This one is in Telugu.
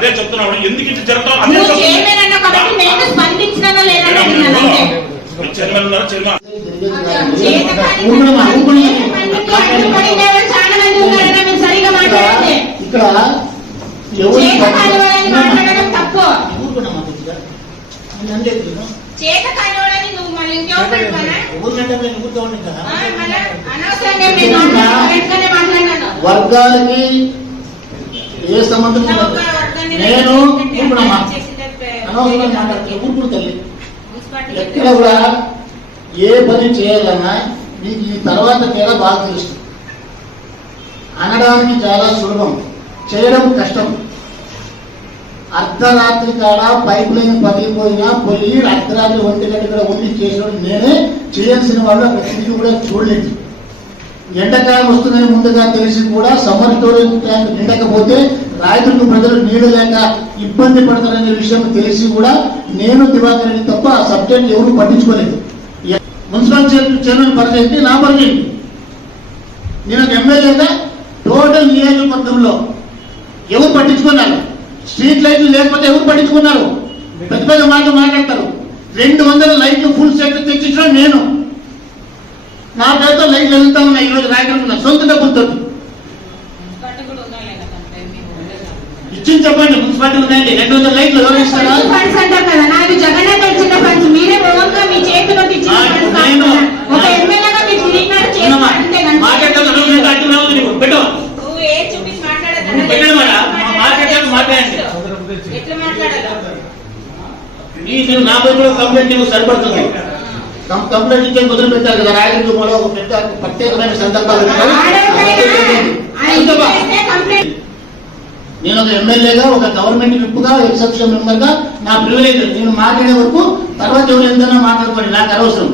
అదే చెప్తున్నాను ఎందుకు ఇట్లా జరుగుతాం అదే. చైర్మన్ ఉన్నారా? చైర్మన్. ఇక్కడ చేత కానివాడని నువ్వు మళ్ళీ ఇంకెవరు పెట్టుకోనా? అనవసరంగా నేను మాట్లాడినాను వర్గాలకి ఏ సంబంధం నేను. ఊరుకుడు తల్లి. ఎక్కడ కూడా ఏ పని చేయాలన్నా మీకు ఈ తర్వాత తేడా బాగా తెలుస్తుంది. అనడానికి చాలా సులభం. చేయడం కష్టం. అర్ధరాత్రి కాడ పైప్ లైన్ పగిలిపోయినా పోయి అర్ధరాత్రి ఒంటి గంట కూడా ఉండి చేసేవాడు నేనే చేయాల్సిన వాళ్ళు అక్కడ తిరిగి కూడా చూడలేదు. ఎండాకాలం వస్తుందని ముందుగా తెలిసి కూడా సమ్మర్ స్టోరేజ్ ట్యాంక్ నిండకపోతే రాయదుర్గ ప్రజలు నీళ్ళు లేక ఇబ్బంది పడతారనే విషయం తెలిసి కూడా నేను దివాకర్ రెడ్డి తప్ప ఆ సబ్జెక్ట్ ఎవరు పట్టించుకోలేదు. మున్సిపల్ చైర్మన్ పరిచయం నా పరిచయం నేను ఒక ఎమ్మెల్యేగా టోటల్ నియోజకవర్గంలో ఎవరు పట్టించుకున్నారు? స్ట్రీట్ లైట్లు లేకపోతే ఎవరు పట్టించుకున్నారు? పెద్ద పెద్ద మాటలు మాట్లాడతారు. రెండు వందల లైట్లు ఫుల్ సెట్ తెచ్చించడం నేను. నా పేరుతో లైట్లు వెళ్తా ఉన్నాయి ఈరోజు రాయగలుగుతున్నా సొంత డబ్బులతో మున్సిపాలిటీ ఉన్నాయండి రెండు వందల లైట్లు ఫండ్స్ అంటారు కదా. నాది ఫండ్స్ మీరే ఓన్గా మీ చేతిలో నేను- ఒక ఎమ్మెల్యేగా మీరు తిరిగినారు ఉన్నమా? చేస్తారు అంతే కానీ మాట్లాడతాను రెండు వందల లైట్లు రావు నీకు. పెట్టు. నువ్వు ఏ చూపించి మాట్లాడదు నువ్వు పెట్టండి మేడం. మా మాట్లాడేది మాట్లాడండి. ఎట్లా మాట్లాడాలి? ఈ నేను నా పేరు కూడా కంప్లైంట్ ఇవ్వ సరిపడుతుంది. కంప్లైంట్ ఇచ్చే మొదలు పెట్టారు కదా రాయగలుగు మూల ఒక పెద్ద ప్రత్యేకమైన సందర్భాలు నేను ఒక ఎమ్మెల్యేగా ఒక గవర్నమెంట్ విప్పుగా ఎక్సెప్షన్ మెంబర్గా నా ప్రివిలేజ్ నేను మాట్లాడే వరకు తర్వాత ఎవరు ఎంతైనా మాట్లాడుకోండి నాకు అనవసరం.